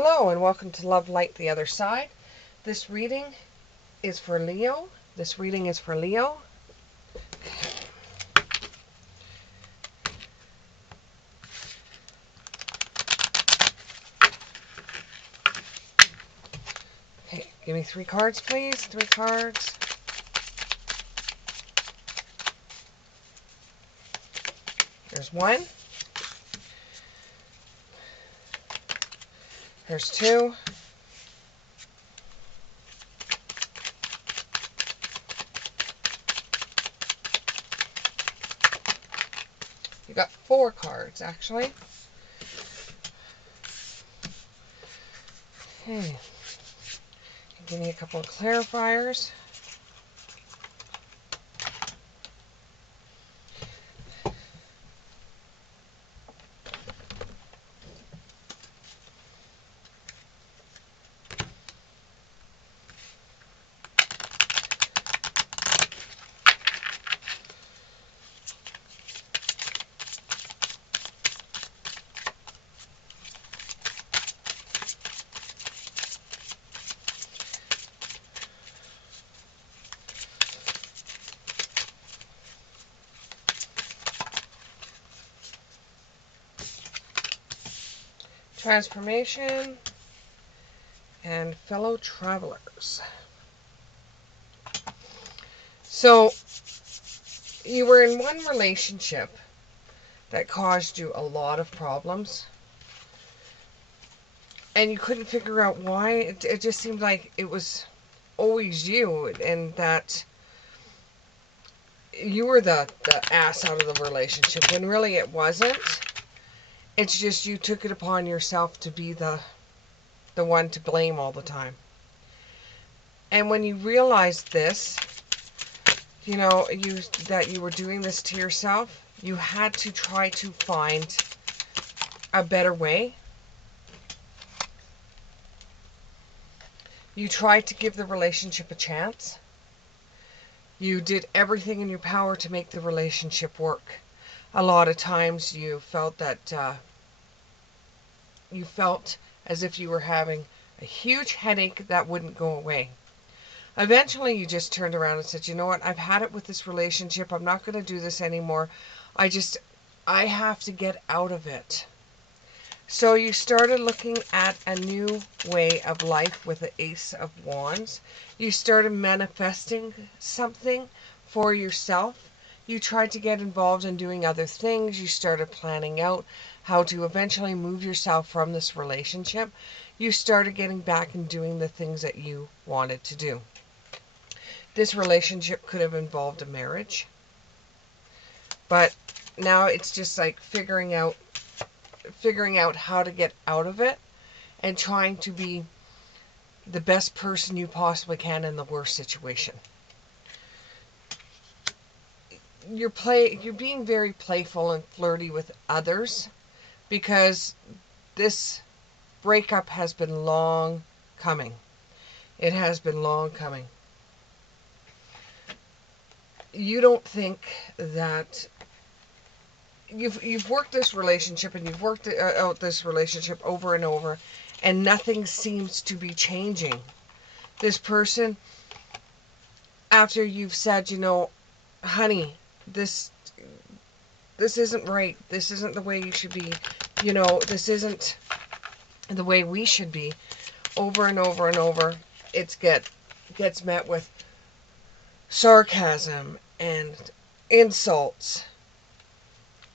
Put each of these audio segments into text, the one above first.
Hello and welcome to Love Light the Other Side. This reading is for Leo. This reading is for Leo. Okay, give me 3 cards, please. 3 cards. There's 1. There's 2. You got 4 cards, actually. Okay. Give me a couple of clarifiers. Transformation and fellow travelers. So, you were in one relationship that caused you a lot of problems, and you couldn't figure out why. It just seemed like it was always you, and that you were the ass out of the relationship, when really it wasn't. It's just you took it upon yourself to be the one to blame all the time. And when you realized this, that you were doing this to yourself, you had to try to find a better way. You tried to give the relationship a chance. You did everything in your power to make the relationship work. A lot of times you felt that you felt as if you were having a huge headache that wouldn't go away. Eventually you just turned around and said, you know what, I've had it with this relationship. I'm not going to do this anymore. I have to get out of it. So you started looking at a new way of life with the Ace of Wands. You started manifesting something for yourself. You tried to get involved in doing other things. You started planning out how to eventually move yourself from this relationship. You started getting back and doing the things that you wanted to do. This relationship could have involved a marriage. But now it's just like figuring out how to get out of it and trying to be the best person you possibly can in the worst situation. You're being very playful and flirty with others because this breakup has been long coming. It has been long coming. You don't think that you've worked this relationship, and you've worked out this relationship over and over, and nothing seems to be changing. This person, after you've said, honey, this isn't right. This isn't the way you should be. This isn't the way we should be. Over and over and over, it gets met with sarcasm and insults.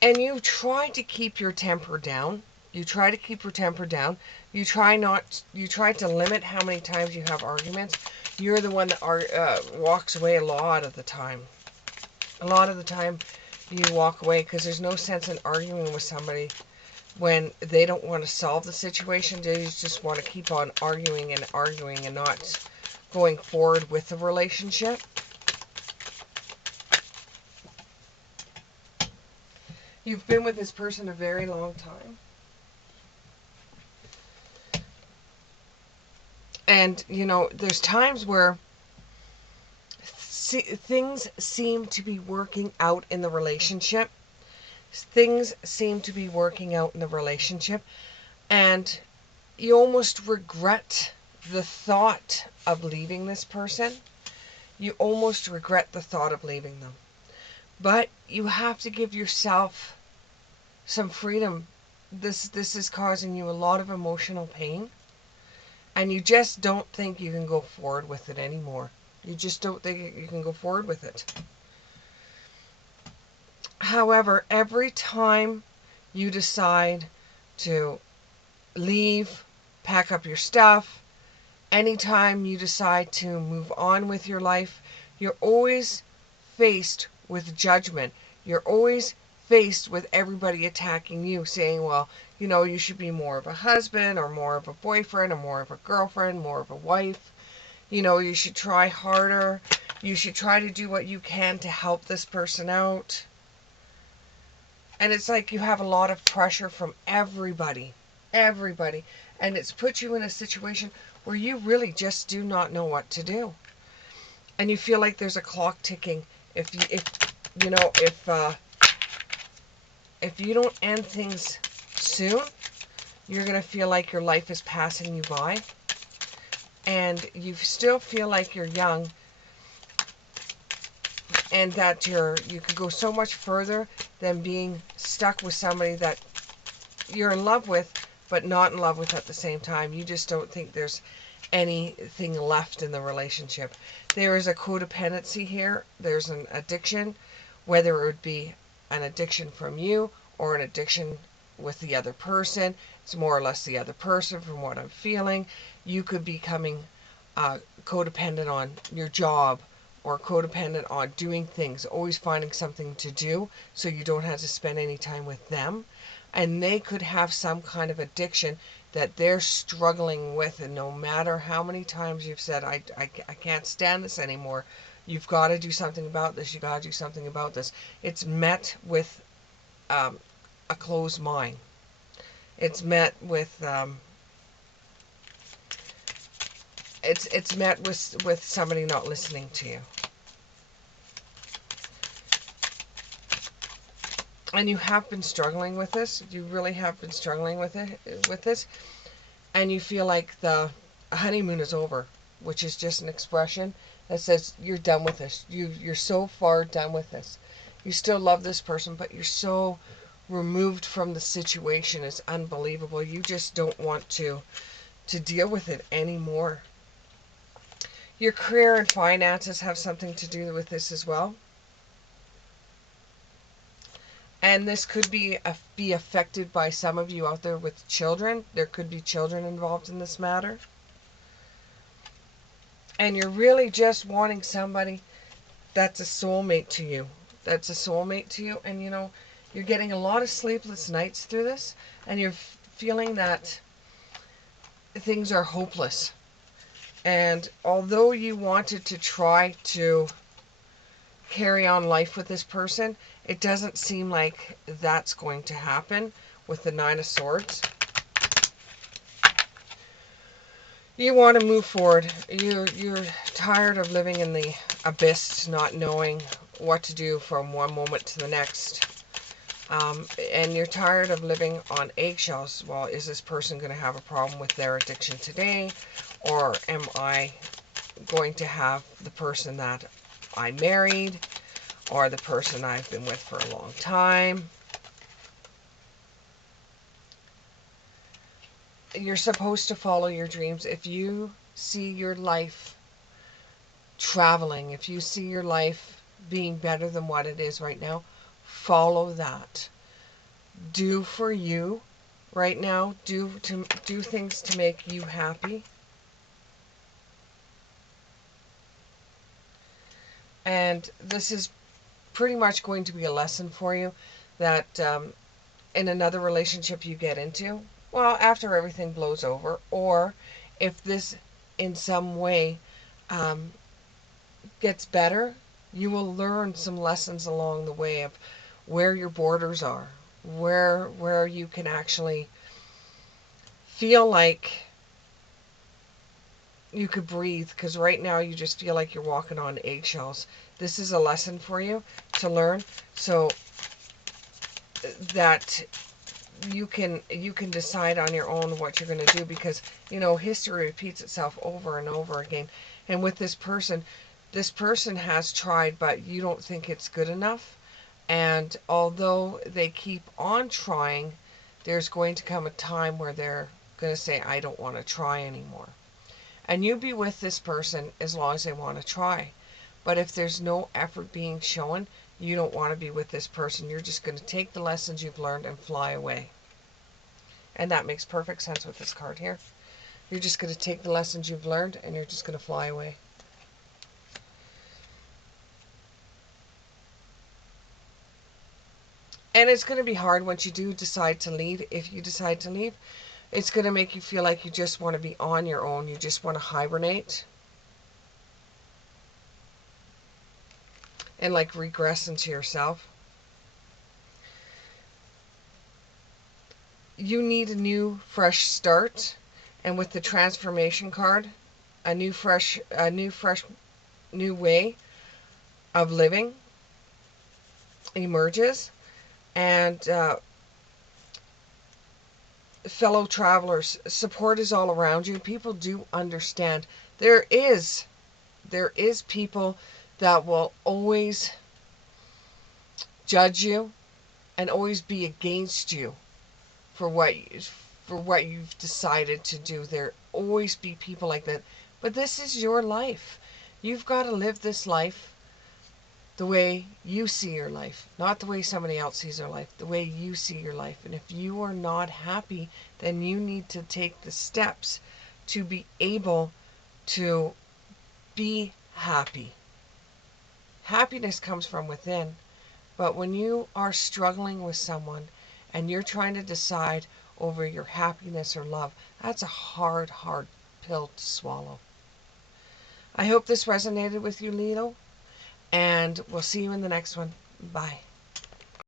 And you try to keep your temper down. You try to keep your temper down. You try to limit how many times you have arguments. You're the one that walks away a lot of the time. A lot of the time you walk away because there's no sense in arguing with somebody when they don't want to solve the situation. They just want to keep on arguing and not going forward with the relationship. You've been with this person a very long time. And, there's times where things seem to be working out in the relationship. Things seem to be working out in the relationship. And You almost regret the thought of leaving this person. You almost regret the thought of leaving them. But you have to give yourself some freedom. This is causing you a lot of emotional pain, and you just don't think you can go forward with it anymore. You just don't think you can go forward with it. However, every time you decide to leave, pack up your stuff, anytime you decide to move on with your life, you're always faced with judgment. You're always faced with everybody attacking you, saying, well, you know, you should be more of a husband or more of a boyfriend or more of a girlfriend, more of a wife. You know, you should try harder. You should try to do what you can to help this person out. And it's like you have a lot of pressure from everybody. Everybody. And it's put you in a situation where you really just do not know what to do. And you feel like there's a clock ticking. If you don't end things soon, you're going to feel like your life is passing you by. And you still feel like you're young, and that you could go so much further than being stuck with somebody that you're in love with, but not in love with at the same time. You just don't think there's anything left in the relationship. There is a codependency here. There's an addiction, whether it would be an addiction from you or an addiction with the other person. It's more or less the other person from what I'm feeling. You could be becoming codependent on your job, or codependent on doing things, always finding something to do so you don't have to spend any time with them. And they could have some kind of addiction that they're struggling with, and no matter how many times you've said, I can't stand this anymore, you've got to do something about this, you got to do something about this, it's met with a closed mind. It's met with it's met with somebody not listening to you. And you have been struggling with this. You really have been struggling with this. And you feel like the honeymoon is over, which is just an expression that says you're done with this. You're so far done with this. You still love this person, but you're so removed from the situation. It's unbelievable. You just don't want to deal with it anymore. Your career and finances have something to do with this as well. And this could be affected by some of you out there with children. There could be children involved in this matter. And you're really just wanting somebody that's a soulmate to you. That's a soulmate to you. And, you know, you're getting a lot of sleepless nights through this. And you're feeling that things are hopeless. And although you wanted to try to carry on life with this person, it doesn't seem like that's going to happen with the Nine of Swords. You want to move forward. You're tired of living in the abyss, not knowing what to do from one moment to the next. And you're tired of living on eggshells. Well, is this person going to have a problem with their addiction today? Or am I going to have the person that I married, or the person I've been with for a long time? You're supposed to follow your dreams. If you see your life traveling, if you see your life being better than what it is right now, follow that. Do for you right now. Do things to make you happy. And this is pretty much going to be a lesson for you that in another relationship you get into, well, after everything blows over, or if this in some way gets better, you will learn some lessons along the way of where your borders are, where you can actually feel like you could breathe, because right now you just feel like you're walking on eggshells. This is a lesson for you to learn, so that you can decide on your own what you're going to do, because history repeats itself over and over again. And with this person has tried, but you don't think it's good enough. And although they keep on trying, there's going to come a time where they're going to say, I don't want to try anymore. And you be with this person as long as they want to try. But if there's no effort being shown, you don't want to be with this person. You're just going to take the lessons you've learned and fly away. And that makes perfect sense with this card here. You're just going to take the lessons you've learned and you're just going to fly away. And it's going to be hard once you do decide to leave. If you decide to leave, it's going to make you feel like you just want to be on your own. You just want to hibernate. And like regress into yourself. You need a new, fresh start. And with the transformation card, a new, new way of living emerges. And fellow travelers, support is all around you. People do understand. There is people that will always judge you and always be against you for what you've decided to do. There always be people like that. But this is your life. You've got to live this life the way you see your life, not the way somebody else sees their life, the way you see your life. And if you are not happy, then you need to take the steps to be able to be happy. Happiness comes from within, but when you are struggling with someone and you're trying to decide over your happiness or love, that's a hard, hard pill to swallow. I hope this resonated with you, Leo, and we'll see you in the next one. Bye.